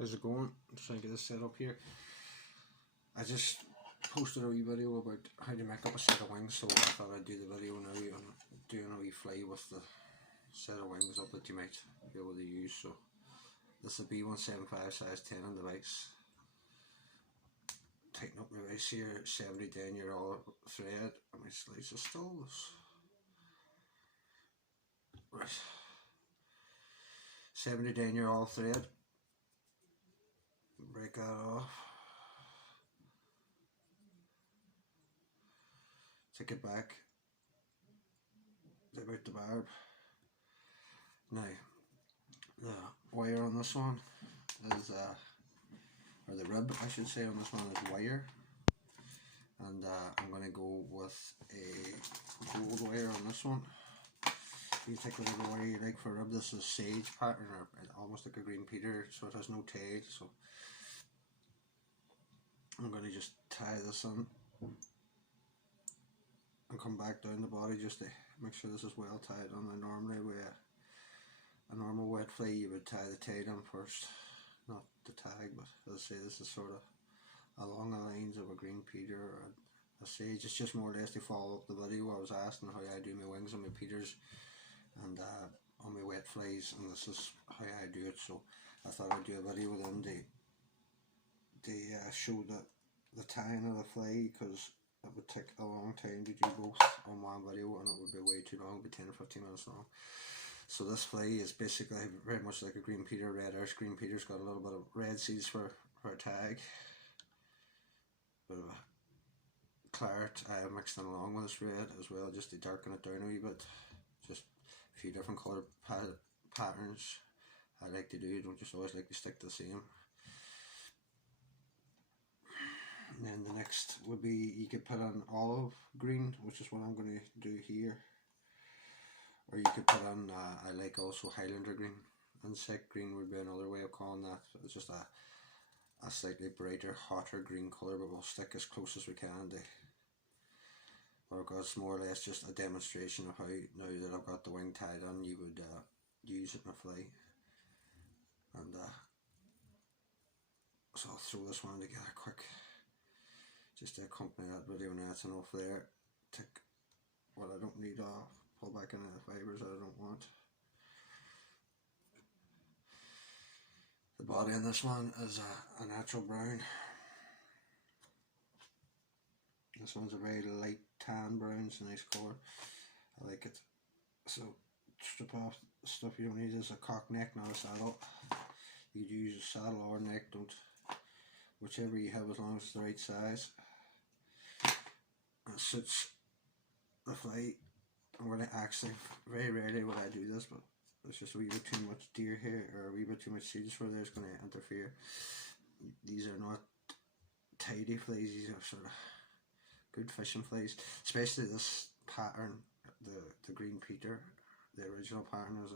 How's it going? I'm trying to get this set up here. I just posted a wee video about how to make up a set of wings, so I thought I'd do the video now on doing a wee fly with the set of wings up that you might be able to use. So this is a B175 size 10 on the vise. Tighten up my vise here, 70 denier all thread, and my slice is still loose. Right. 70 denier all thread. Break that off. Take it back. Take out the barb. Now, the wire on this one is, or the rib I should say on this one is wire. And I'm going to go with a gold wire on this one. You take whatever wire you like for rib. This is sage pattern, or almost like a green Peter, so it has no tail. So I'm going to just tie this on and come back down the body just to make sure this is well tied on. And normally with a normal wet fly you would tie the tail on first, not the tag, but as I say, this is sort of along the lines of a green Peter or a sage. It's just more or less to follow up the video. I was asking how I do my wings on my Peters and on my wet flies, and this is how I do it, so I thought I'd do a video with them to show the tying of the fly, because it would take a long time to do both on one video and it would be way too long, be 10 or 15 minutes long. So this fly is basically very much like a green Peter, red Irish green Peter's got a little bit of red seeds for a tag, bit of a claret I mixed in along with this red as well, just to darken it down a wee bit. Just a few different colour patterns I like to do, don't just always like to stick to the same. And then the next would be, you could put on olive green, which is what I'm going to do here, or you could put on, I like also Highlander green. Insect green would be another way of calling that. It's just a slightly brighter, hotter green colour, but we'll stick as close as we can to what I've got. It's more or less just a demonstration of how, now that I've got the wing tied on, you would use it in a fly. And so I'll throw this one together quick just to accompany that video. Now it's enough there. Take what I don't need off, pull back into the fibres that I don't want. The body on this one is a natural brown. This one's a very light tan brown, it's a nice colour. I like it. So strip off the stuff you don't need. Is a cock neck, not a saddle. You could use a saddle or neck, don't, whichever you have, as long as it's the right size. It suits the fly. I'm going to actually, very rarely would I do this, but it's just a wee bit too much deer hair or a wee bit too much seeds where there's going to interfere. These are not tidy flies, these are sort of good fishing flies, especially this pattern, the green Peter. The original pattern is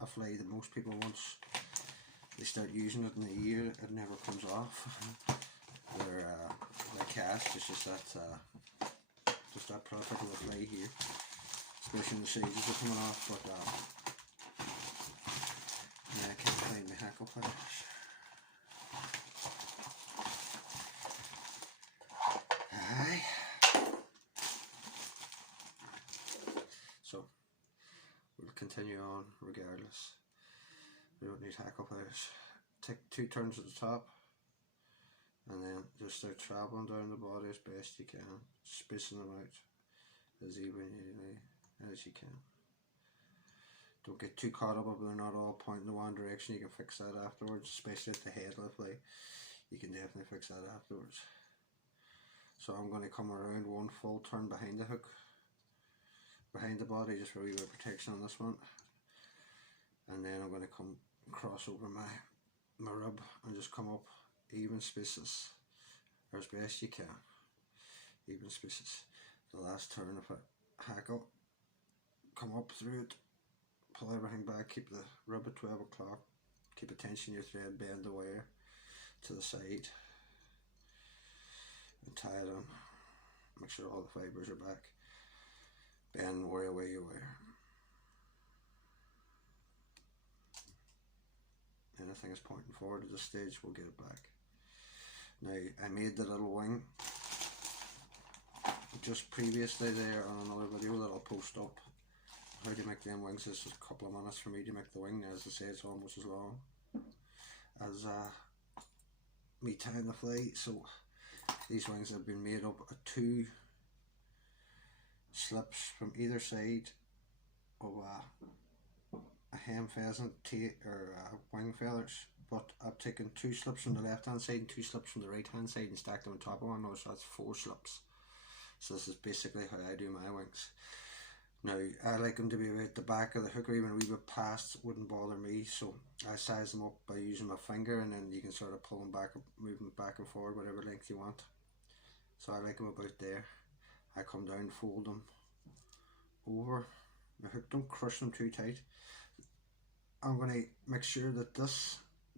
a fly that most people, once they start using it in the year, it never comes off. Their cast is just that particular fly here, especially when the sizes are coming off. But yeah, I can't find my hackle pliers. So we'll continue on regardless. We don't need hackle pliers. Take 2 turns at the top and then just start travelling down the body as best you can, spacing them out as evenly as you can. Don't get too caught up if they're not all pointing in one direction. You can fix that afterwards, especially at the head of the fly. You can definitely fix that afterwards. So I'm going to come around 1 full turn behind the hook, behind the body, just for a wee bit of protection on this one. And then I'm going to come cross over my rib and just come up even spaces, or as best you can, even spaces. The last turn of a hackle, come up through it, pull everything back, keep the rib at 12 o'clock, keep a tension in your thread, bend the wire to the side and tie it on. Make sure all the fibres are back, bend and worry away your wire. And anything is pointing forward at this stage, we'll get it back. Now I made the little wing just previously there on another video that I'll post up. How to make them wings. This is a couple of minutes for me to make the wing. As I say, it's almost as long as me tying the fly. So these wings have been made up of 2 slips from either side of a hen pheasant wing feathers, but I've taken 2 slips from the left hand side and 2 slips from the right hand side and stacked them on top of one another, so that's 4 slips. So this is basically how I do my wings. Now I like them to be about the back of the hooker, even a wee bit past wouldn't bother me, so I size them up by using my finger, and then you can sort of pull them back, move them back and forward whatever length you want. So I like them about there. I come down, fold them over the hook, don't crush them too tight. I'm going to make sure that this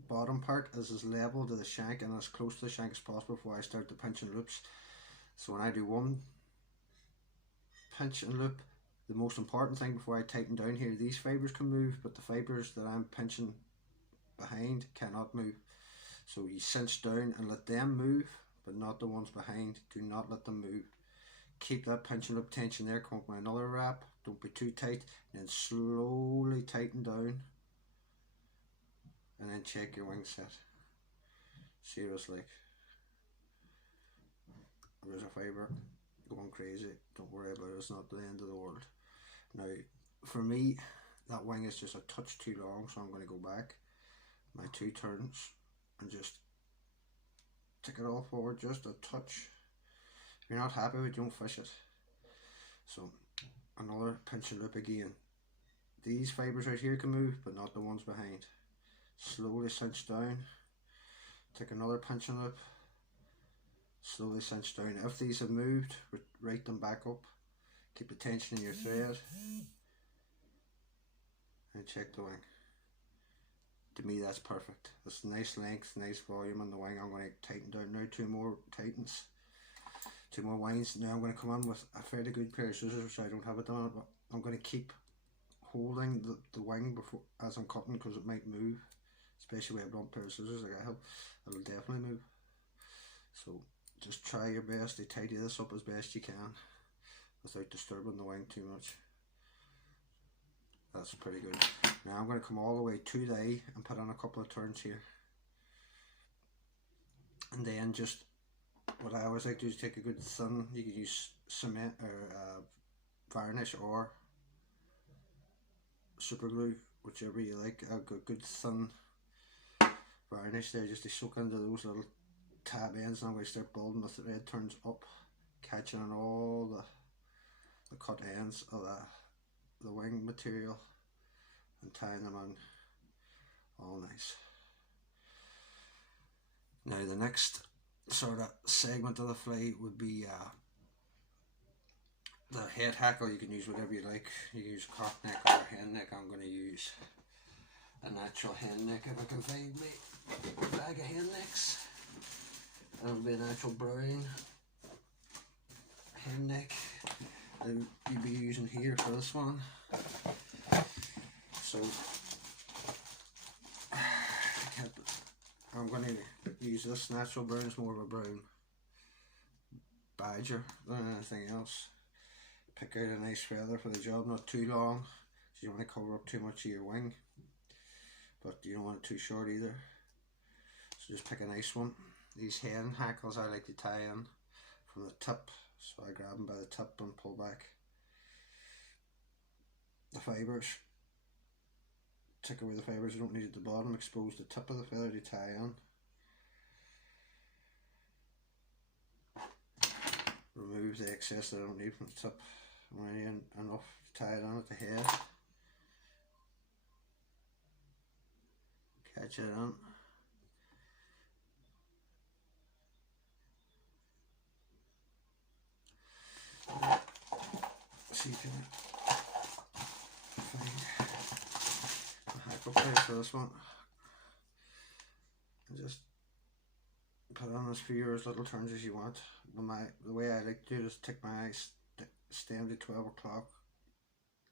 bottom part is as level to the shank and as close to the shank as possible before I start the pinch and loops. So when I do one pinch and loop, the most important thing before I tighten down here, these fibres can move, but the fibres that I'm pinching behind cannot move. So you cinch down and let them move, but not the ones behind. Do not let them move. Keep that pinch and loop tension there. Come up with another wrap. Don't be too tight. And then slowly tighten down. And then check your wing set. See what it's like. There's a fibre going crazy. Don't worry about it. It's not the end of the world. Now, for me, that wing is just a touch too long, so I'm going to go back my 2 turns and just take it all forward just a touch. If you're not happy with it, don't fish it. So another pinch and loop again. These fibres right here can move, but not the ones behind. Slowly cinch down. Take another pinch and loop. Slowly cinch down. If these have moved, right them back up. Keep the tension in your thread. And check the wing. To me, that's perfect. That's nice length, nice volume on the wing. I'm going to tighten down now. 2 more tightens. 2 more winds. Now I'm going to come in with a fairly good pair of scissors, so I don't have it done, but I'm going to keep holding the wing before as I'm cutting, because it might move, especially with a blunt pair of scissors like I have. It'll definitely move. So just try your best to tidy this up as best you can without disturbing the wing too much. That's pretty good. Now I'm going to come all the way to the eye and put on a couple of turns here, and then just what I always like to do is take a good thin, you could use cement or varnish or super glue, whichever you like. A good thin varnish there just to soak into those little tab ends, and I'm going to start building the thread turns up, catching on all the cut ends of the wing material and tying them on all nice. Now the next sort of segment of the fly would be the head hackle. You can use whatever you like. You can use cock neck or hen neck. I'm going to use a natural hen neck if I can find my bag of hen necks. It'll be a natural brown hen neck that you'll be using here for this one. So I'm going to use this natural brown. It's more of a brown badger than anything else. Pick out a nice feather for the job, not too long, because you don't want to cover up too much of your wing, but you don't want it too short either. So just pick a nice one. These hen hackles I like to tie in from the tip, so I grab them by the tip and pull back the fibres. Take away the fibres you don't need at the bottom, expose the tip of the feather to tie in. Remove the excess that I don't need from the tip. I'm only enough to tie it on at the head. Catch it on. See if you can find a hackle place for this one. And just put on as few or as little turns as you want. The way I like to do it is take my stem to 12 o'clock,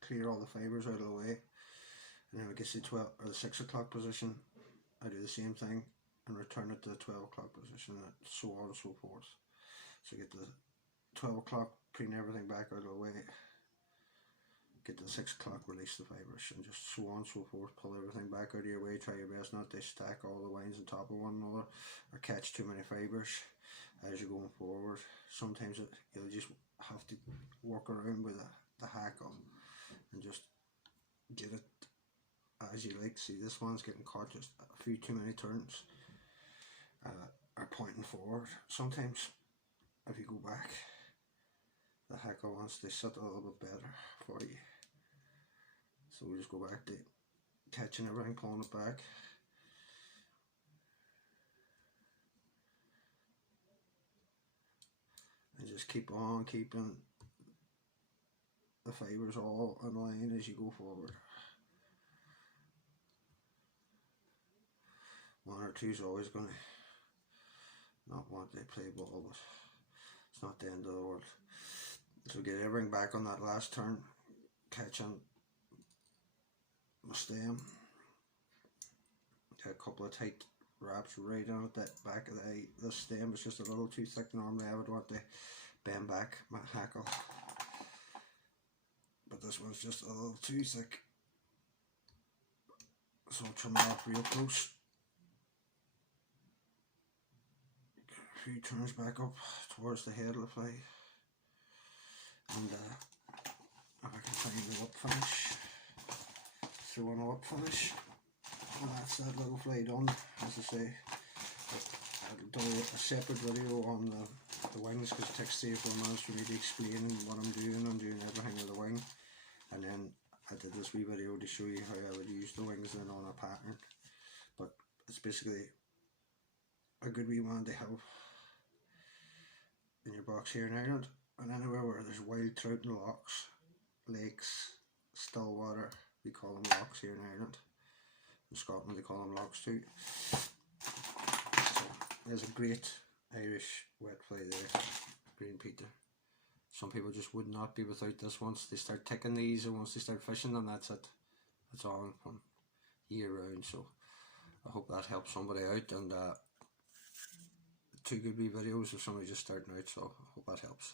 clear all the fibres out of the way, and then it gets to 12 or the 6 o'clock position, I do the same thing and return it to the 12 o'clock position, and so on and so forth. So get the 12 o'clock, preen everything back out of the way, get to 6 o'clock, release the fibres, and just so on and so forth. Pull everything back out of your way, try your best not to stack all the wines on top of one another or catch too many fibres as you're going forward. Sometimes you'll just have to work around with the hackle and just get it as you like. See, this one's getting caught just a few too many turns, are pointing forward. Sometimes if you go back, the hackle wants to sit a little bit better for you. So we just go back to catching everything, pulling it back. And just keep on keeping the fibres all in line as you go forward. 1 or 2 is always going to not want to play ball, but it's not the end of the world. So get everything back on that last turn, catching my stem. Get a couple of tight wraps right on it. That back of the stem is just a little too thick. Normally I would want to bend back my hackle, but this one's just a little too thick. So I'll trim it off real close. A few turns back up towards the head of the fly, and if I can find the whip finish, throw in a whip finish, and that's that little fly done. As I say, I'll do a separate video on the wings, because it takes 3 or 4 minutes for me to explain what I'm doing. I'm doing everything with the wing, and then I did this wee video to show you how I would use the wings then on a pattern. But it's basically a good wee one to have in your box here in Ireland, and anywhere where there's wild trout and lochs, lakes, still water. We call them lochs here in Ireland. In Scotland they call them lochs too. So there's a great Irish wet fly there, green Peter. Some people just would not be without this once they start taking these, and once they start fishing them, that's it. It's on from year round. So I hope that helps somebody out, and 2 good wee videos of somebody just starting out, so I hope that helps.